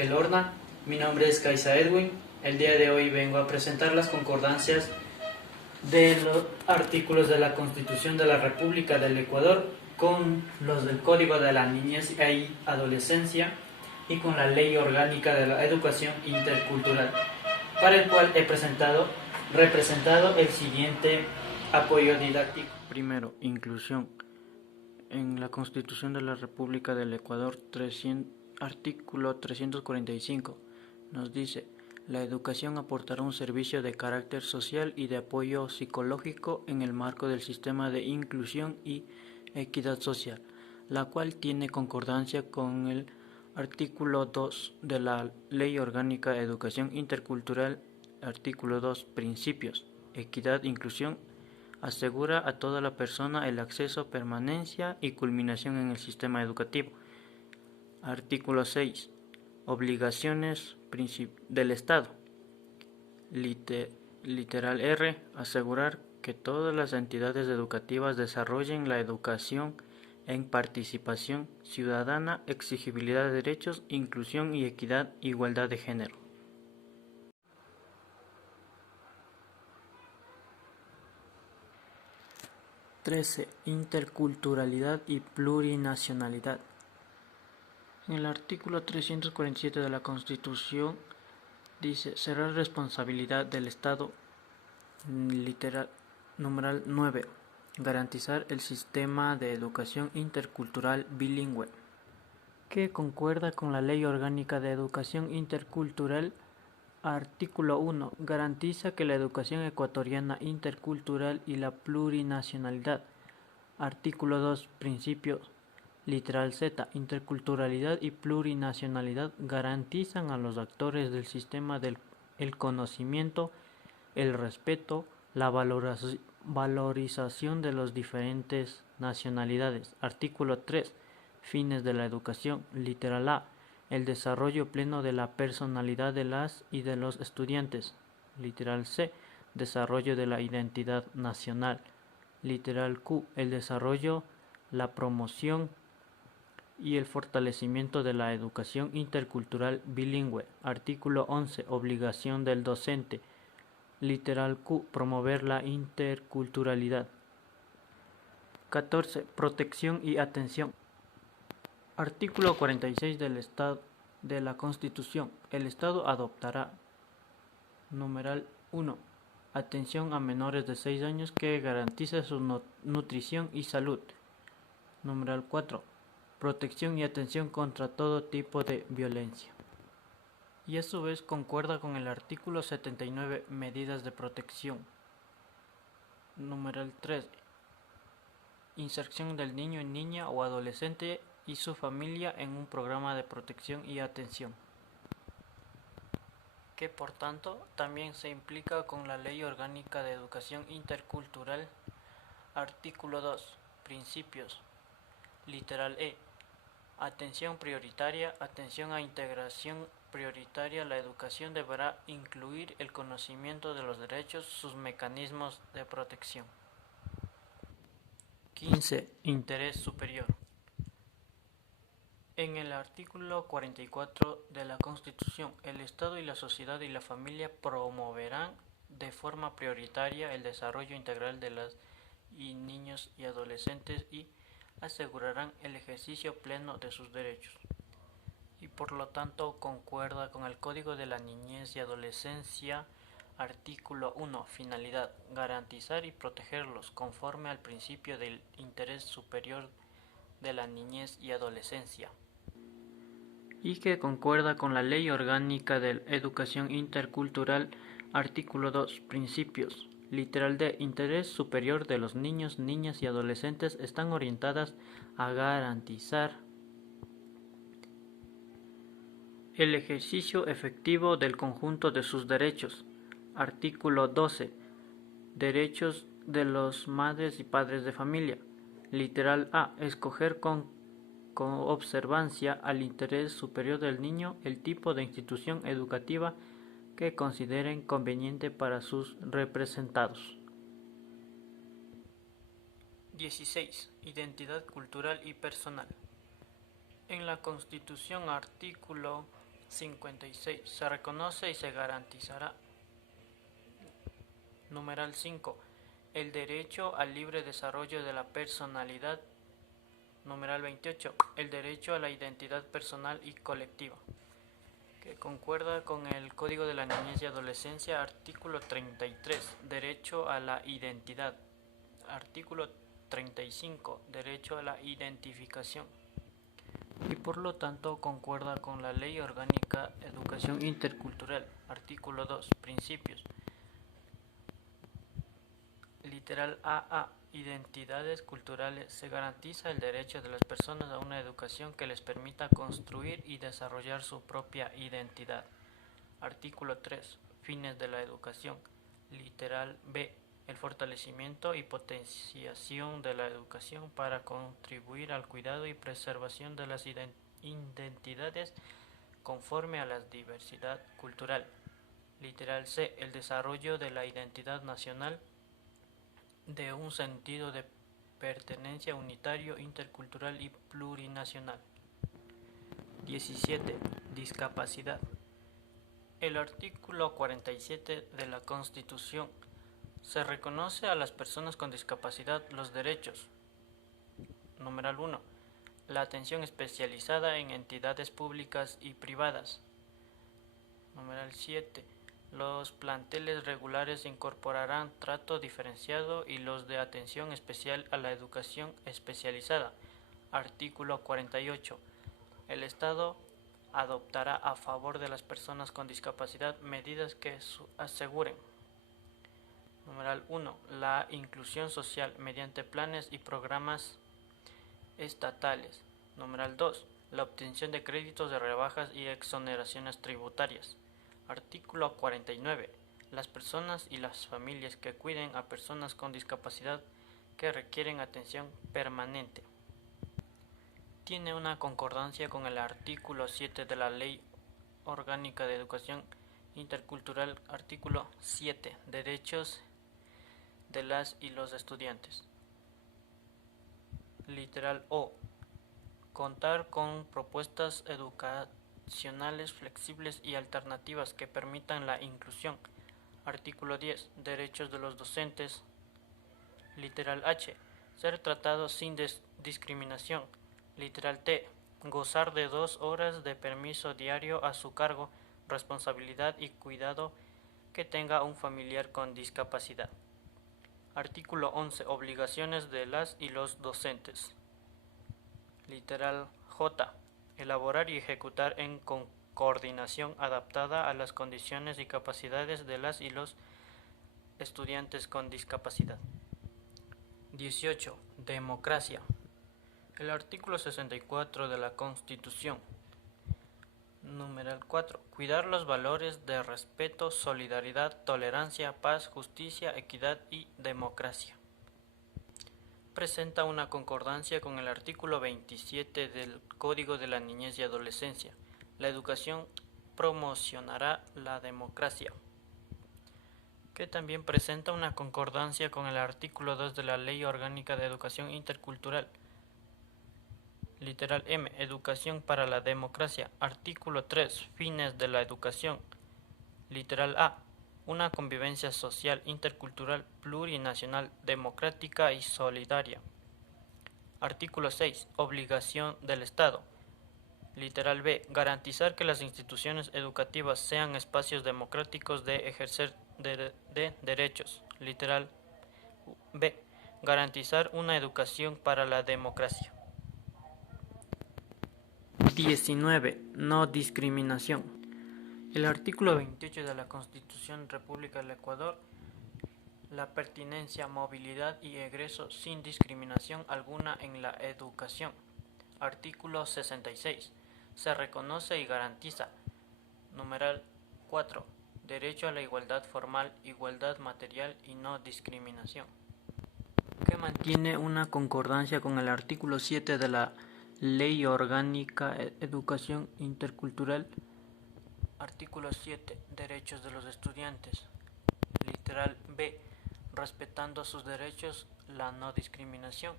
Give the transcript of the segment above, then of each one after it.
Ángel Horna. Mi nombre es Kaisa Edwin. El día de hoy vengo a presentar las concordancias de los artículos de la Constitución de la República del Ecuador con los del Código de la Niñez y Adolescencia y con la Ley Orgánica de la Educación Intercultural, para el cual he representado el siguiente apoyo didáctico. Primero, inclusión. En la Constitución de la República del Ecuador, artículo 345, nos dice: la educación aportará un servicio de carácter social y de apoyo psicológico en el marco del sistema de inclusión y equidad social, la cual tiene concordancia con el artículo 2 de la Ley Orgánica de Educación Intercultural, artículo 2, principios, equidad, inclusión. Asegura a toda la persona el acceso, permanencia y culminación en el sistema educativo. Artículo 6. Obligaciones del Estado. Literal R. Asegurar que todas las entidades educativas desarrollen la educación en participación ciudadana, exigibilidad de derechos, inclusión y equidad, igualdad de género. 13. Interculturalidad y plurinacionalidad. En el artículo 347 de la Constitución dice: será responsabilidad del Estado, numeral 9, garantizar el sistema de educación intercultural bilingüe, que concuerda con la Ley Orgánica de Educación Intercultural. Artículo 1. Garantiza que la educación ecuatoriana intercultural y la plurinacionalidad. Artículo 2. Principios. Literal Z. Interculturalidad y plurinacionalidad garantizan a los actores del sistema el conocimiento, el respeto, la valorización de las diferentes nacionalidades. Artículo 3. Fines de la educación. Literal A. El desarrollo pleno de la personalidad de las y de los estudiantes. Literal C. Desarrollo de la identidad nacional. Literal Q. El desarrollo, la promoción y el fortalecimiento de la educación intercultural bilingüe. Artículo 11. Obligación del docente. Literal Q. Promover la interculturalidad. 14. Protección y atención. Artículo 46 del Estado de la Constitución. El Estado adoptará, numeral 1, atención a menores de 6 años que garantice su nutrición y salud. Numeral 4, protección y atención contra todo tipo de violencia. Y a su vez concuerda con el artículo 79, medidas de protección. Numeral 3, inserción del niño, niña o adolescente y su familia en un programa de protección y atención, que por tanto también se implica con la Ley Orgánica de Educación Intercultural. Artículo 2. Principios. Literal E. Atención prioritaria. Atención a integración prioritaria. La educación deberá incluir el conocimiento de los derechos, sus mecanismos de protección. 15. Interés superior. En el artículo 44 de la Constitución, el Estado y la sociedad y la familia promoverán de forma prioritaria el desarrollo integral de las niños y adolescentes y asegurarán el ejercicio pleno de sus derechos. Y por lo tanto concuerda con el Código de la Niñez y Adolescencia. Artículo 1. Finalidad: garantizar y protegerlos conforme al principio del interés superior de la niñez y adolescencia, y que concuerda con la Ley Orgánica de Educación Intercultural. Artículo 2. Principios. Literal D. Interés superior de los niños, niñas y adolescentes están orientadas a garantizar el ejercicio efectivo del conjunto de sus derechos. Artículo 12. Derechos de los madres y padres de familia. Literal A. Escoger con observancia al interés superior del niño el tipo de institución educativa que consideren conveniente para sus representados. 16. Identidad cultural y personal. En la Constitución, artículo 56. Se reconoce y se garantizará. Numeral 5. El derecho al libre desarrollo de la personalidad. Numeral 28. El derecho a la identidad personal y colectiva, que concuerda con el Código de la Niñez y Adolescencia, artículo 33, derecho a la identidad. Artículo 35, derecho a la identificación. Y por lo tanto concuerda con la Ley Orgánica Educación Intercultural, artículo 2, principios. Literal AA. Identidades culturales. Se garantiza el derecho de las personas a una educación que les permita construir y desarrollar su propia identidad. Artículo 3. Fines de la educación. Literal B. El fortalecimiento y potenciación de la educación para contribuir al cuidado y preservación de las identidades conforme a la diversidad cultural. Literal C. El desarrollo de la identidad nacional de un sentido de pertenencia unitario, intercultural y plurinacional. 17. Discapacidad. El artículo 47 de la Constitución se reconoce a las personas con discapacidad los derechos. Numeral 1. La atención especializada en entidades públicas y privadas. Numeral 7. Los planteles regulares incorporarán trato diferenciado y los de atención especial a la educación especializada. Artículo 48. El Estado adoptará a favor de las personas con discapacidad medidas que aseguren. Numeral 1. La inclusión social mediante planes y programas estatales. Numeral 2. La obtención de créditos de rebajas y exoneraciones tributarias. Artículo 49. Las personas y las familias que cuiden a personas con discapacidad que requieren atención permanente. Tiene una concordancia con el artículo 7 de la Ley Orgánica de Educación Intercultural, artículo 7. Derechos de las y los estudiantes. Literal O. Contar con propuestas educacionales flexibles y alternativas que permitan la inclusión. Artículo 10. Derechos de los docentes. Literal H. Ser tratados sin discriminación. Literal T. Gozar de 2 horas de permiso diario a su cargo, responsabilidad y cuidado que tenga un familiar con discapacidad. Artículo 11. Obligaciones de las y los docentes. Literal J. Elaborar y ejecutar en coordinación adaptada a las condiciones y capacidades de las y los estudiantes con discapacidad. 18. Democracia. El artículo 64 de la Constitución. Numeral 4. Cuidar los valores de respeto, solidaridad, tolerancia, paz, justicia, equidad y democracia. Presenta una concordancia con el artículo 27 del Código de la Niñez y Adolescencia. La educación promocionará la democracia, que también presenta una concordancia con el artículo 2 de la Ley Orgánica de Educación Intercultural. Literal M. Educación para la democracia. Artículo 3. Fines de la educación. Literal A. Una convivencia social, intercultural, plurinacional, democrática y solidaria. Artículo 6. Obligación del Estado. Literal B. Garantizar que las instituciones educativas sean espacios democráticos de ejercer de derechos. Literal B. Garantizar una educación para la democracia. 19. No discriminación. El artículo 28 de la Constitución República del Ecuador, la pertinencia, movilidad y egreso sin discriminación alguna en la educación. Artículo 66. Se reconoce y garantiza. Numeral 4. Derecho a la igualdad formal, igualdad material y no discriminación, que mantiene una concordancia con el artículo 7 de la Ley Orgánica Educación Intercultural. Artículo 7. Derechos de los estudiantes. Literal B. Respetando sus derechos, la no discriminación.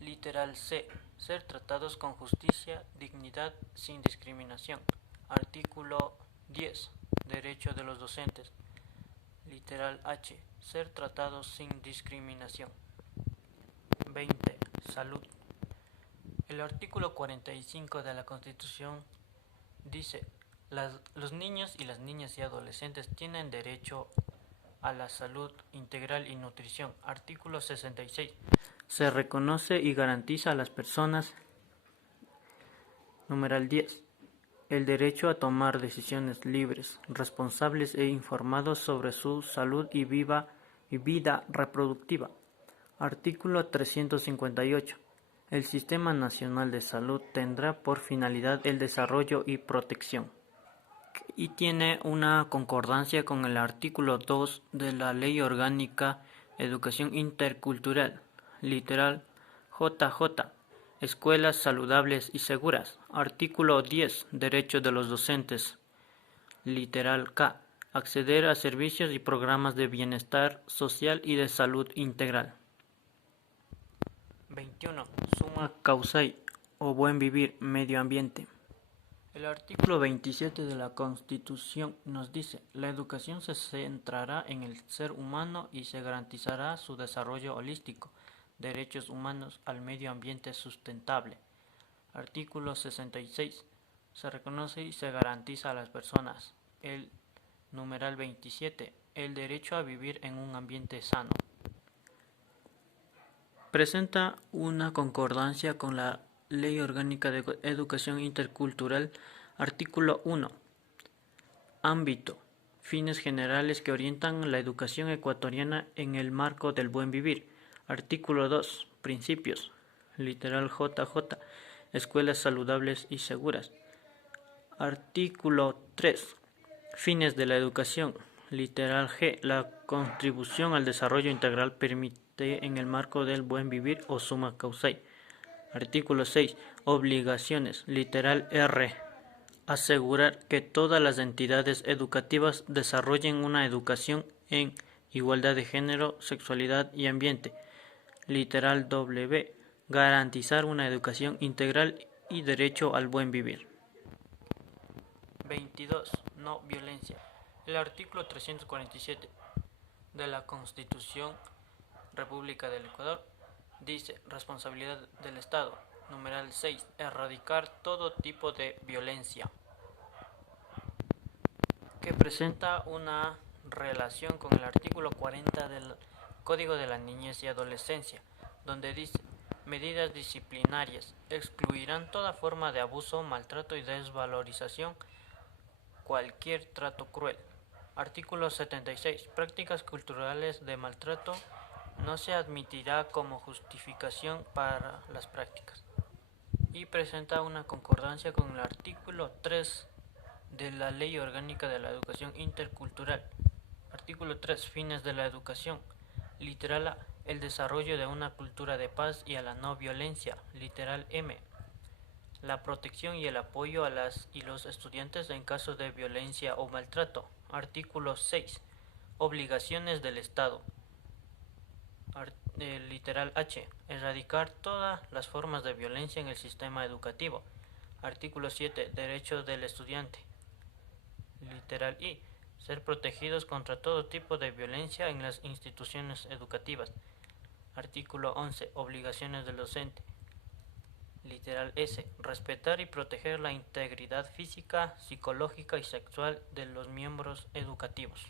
Literal C. Ser tratados con justicia, dignidad, sin discriminación. Artículo 10. Derecho de los docentes. Literal H. Ser tratados sin discriminación. 20. Salud. El artículo 45 de la Constitución dice: los niños y las niñas y adolescentes tienen derecho a la salud integral y nutrición. Artículo 66. Se reconoce y garantiza a las personas. Numeral 10. El derecho a tomar decisiones libres, responsables e informados sobre su salud y vida reproductiva. Artículo 358. El Sistema Nacional de Salud tendrá por finalidad el desarrollo y protección. Y tiene una concordancia con el artículo 2 de la Ley Orgánica Educación Intercultural, literal JJ, Escuelas saludables y seguras. Artículo 10, Derechos de los docentes, literal K, acceder a servicios y programas de bienestar social y de salud integral. 21. Summa causae, o buen vivir, medio ambiente. El artículo 27 de la Constitución nos dice: la educación se centrará en el ser humano y se garantizará su desarrollo holístico, derechos humanos al medio ambiente sustentable. Artículo 66. Se reconoce y se garantiza a las personas. El numeral 27. El derecho a vivir en un ambiente sano. Presenta una concordancia con la Ley Orgánica de Educación Intercultural. Artículo 1. Ámbito. Fines generales que orientan la educación ecuatoriana en el marco del buen vivir. Artículo 2. Principios. Literal JJ. Escuelas saludables y seguras. Artículo 3. Fines de la educación. Literal G. La contribución al desarrollo integral permite en el marco del buen vivir o summa causae. Artículo 6. Obligaciones. Literal R. Asegurar que todas las entidades educativas desarrollen una educación en igualdad de género, sexualidad y ambiente. Literal W. Garantizar una educación integral y derecho al buen vivir. 22. No violencia. El artículo 347 de la Constitución República del Ecuador dice: responsabilidad del Estado. Numeral 6. Erradicar todo tipo de violencia, que presenta una relación con el artículo 40 del Código de la Niñez y Adolescencia, donde dice: medidas disciplinarias excluirán toda forma de abuso, maltrato y desvalorización, cualquier trato cruel. Artículo 76. Prácticas culturales de maltrato no se admitirá como justificación para las prácticas. Y presenta una concordancia con el artículo 3 de la Ley Orgánica de la Educación Intercultural. Artículo 3. Fines de la educación. Literal A. El desarrollo de una cultura de paz y a la no violencia. Literal M. La protección y el apoyo a las y los estudiantes en caso de violencia o maltrato. Artículo 6. Obligaciones del Estado. Literal H. Erradicar todas las formas de violencia en el sistema educativo. Artículo 7. Derechos del estudiante. Literal I. Ser protegidos contra todo tipo de violencia en las instituciones educativas. Artículo 11. Obligaciones del docente. Literal S. Respetar y proteger la integridad física, psicológica y sexual de los miembros educativos.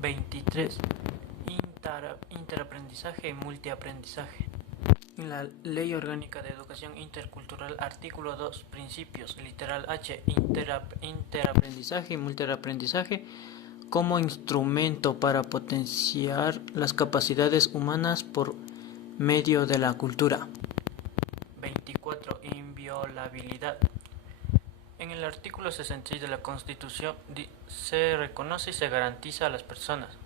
(23) Interaprendizaje y multiaprendizaje. En la Ley Orgánica de Educación Intercultural, artículo 2, principios, literal H, interaprendizaje y multiaprendizaje como instrumento para potenciar las capacidades humanas por medio de la cultura. 24. Inviolabilidad. En el artículo 66 de la Constitución se reconoce y se garantiza a las personas.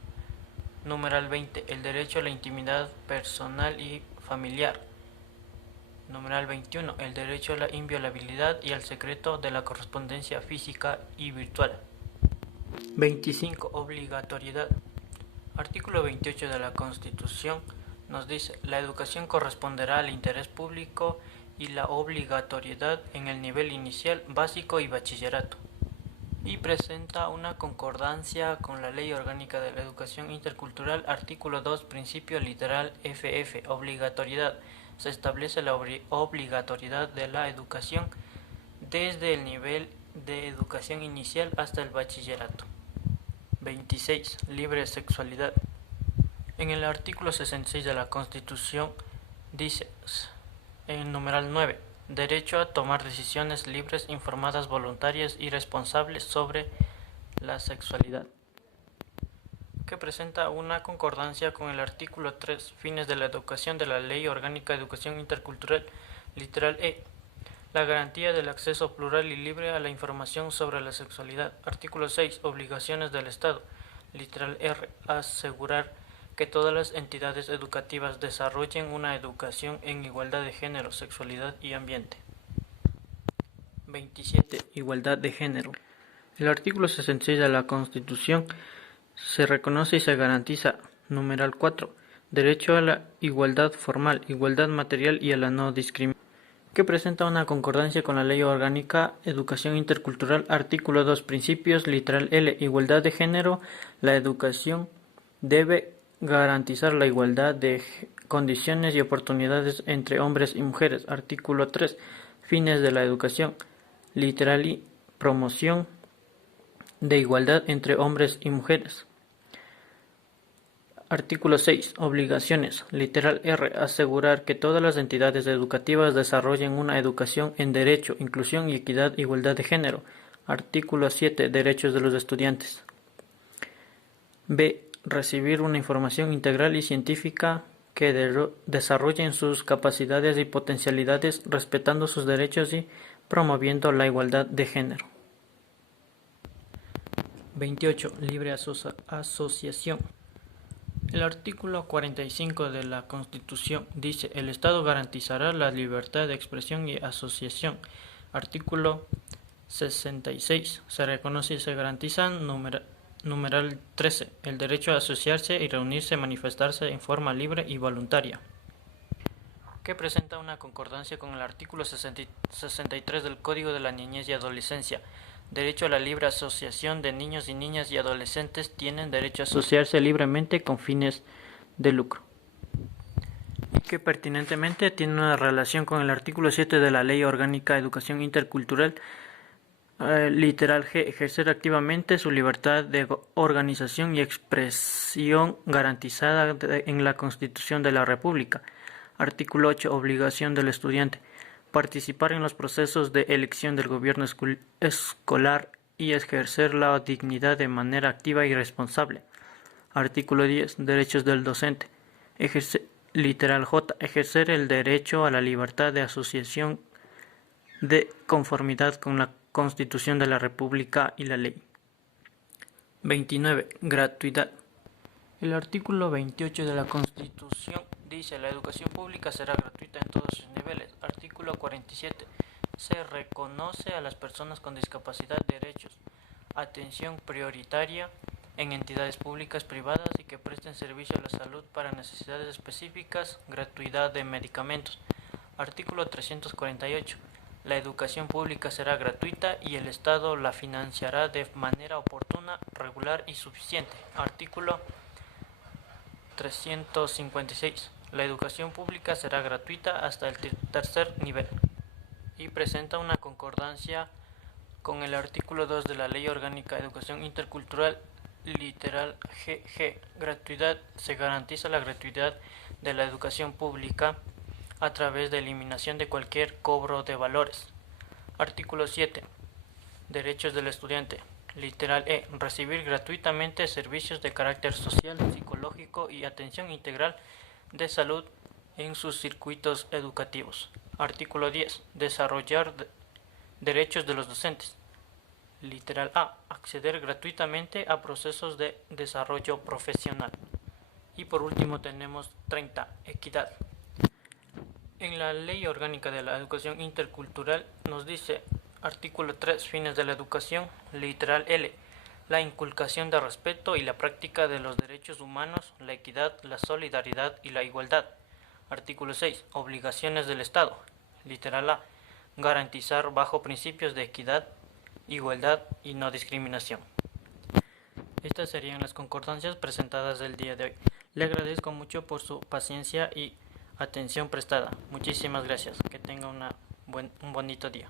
Numeral 20. El derecho a la intimidad personal y familiar. Numeral 21. El derecho a la inviolabilidad y al secreto de la correspondencia física y virtual. 25. Obligatoriedad. Artículo 28 de la Constitución nos dice, la educación corresponderá al interés público y la obligatoriedad en el nivel inicial, básico y bachillerato. Y presenta una concordancia con la Ley Orgánica de la Educación Intercultural, artículo 2, principio literal FF, obligatoriedad. Se establece la obligatoriedad de la educación desde el nivel de educación inicial hasta el bachillerato. 26. Libre sexualidad. En el artículo 66 de la Constitución dice, en numeral 9, derecho a tomar decisiones libres, informadas, voluntarias y responsables sobre la sexualidad, que presenta una concordancia con el artículo 3, fines de la educación de la Ley Orgánica de Educación Intercultural, literal E, la garantía del acceso plural y libre a la información sobre la sexualidad. Artículo 6, obligaciones del Estado, literal R, asegurar que todas las entidades educativas desarrollen una educación en igualdad de género, sexualidad y ambiente. 27. Igualdad de género. El artículo 66 de la Constitución se reconoce y se garantiza, numeral 4, derecho a la igualdad formal, igualdad material y a la no discriminación, que presenta una concordancia con la Ley Orgánica Educación Intercultural, artículo 2, principios, literal L, igualdad de género. La educación debe garantizar la igualdad de condiciones y oportunidades entre hombres y mujeres. Artículo 3, fines de la educación, literal I, promoción de igualdad entre hombres y mujeres. Artículo 6. Obligaciones, literal R, asegurar que todas las entidades educativas desarrollen una educación en derecho, inclusión y equidad, igualdad de género. Artículo 7. Derechos de los estudiantes. B. Recibir una información integral y científica que desarrollen sus capacidades y potencialidades, respetando sus derechos y promoviendo la igualdad de género. 28. Libre asociación. El artículo 45 de la Constitución dice: el Estado garantizará la libertad de expresión y asociación. Artículo 66. Se reconoce y se garantiza, numeral 13, el derecho a asociarse y reunirse, manifestarse en forma libre y voluntaria, que presenta una concordancia con el artículo 63 del Código de la Niñez y Adolescencia. Derecho a la libre asociación de niños y niñas y adolescentes tienen derecho a asociarse libremente con fines de lucro. Y que pertinentemente tiene una relación con el artículo 7 de la Ley Orgánica de Educación Intercultural, literal G, ejercer activamente su libertad de organización y expresión garantizada en la Constitución de la República. Artículo 8. Obligación del estudiante. Participar en los procesos de elección del gobierno escolar y ejercer la dignidad de manera activa y responsable. Artículo 10. Derechos del docente. Literal J. Ejercer el derecho a la libertad de asociación de conformidad con la Constitución de la República y la ley. 29. Gratuidad. El artículo 28 de la Constitución dice: la educación pública será gratuita en todos sus niveles. Artículo 47. Se reconoce a las personas con discapacidad derechos, atención prioritaria en entidades públicas, privadas y que presten servicio a la salud para necesidades específicas, gratuidad de medicamentos. Artículo 348. La educación pública será gratuita y el Estado la financiará de manera oportuna, regular y suficiente. Artículo 356. La educación pública será gratuita hasta el tercer nivel. Y presenta una concordancia con el artículo 2 de la Ley Orgánica de Educación Intercultural, literal GG. Gratuidad. Se garantiza la gratuidad de la educación pública a través de eliminación de cualquier cobro de valores. Artículo 7. Derechos del estudiante. Literal E. Recibir gratuitamente servicios de carácter social, psicológico y atención integral de salud en sus circuitos educativos. Artículo 10. Desarrollar derechos de los docentes. Literal A. Acceder gratuitamente a procesos de desarrollo profesional. Y por último tenemos 30. Equidad. En la Ley Orgánica de la Educación Intercultural nos dice: artículo 3. Fines de la educación, literal L. la inculcación de respeto y la práctica de los derechos humanos, la equidad, la solidaridad y la igualdad. Artículo 6. Obligaciones del Estado. Literal A. Garantizar bajo principios de equidad, igualdad y no discriminación. Estas serían las concordancias presentadas el día de hoy. Le agradezco mucho por su paciencia y atención prestada. Muchísimas gracias. Que tenga un bonito día.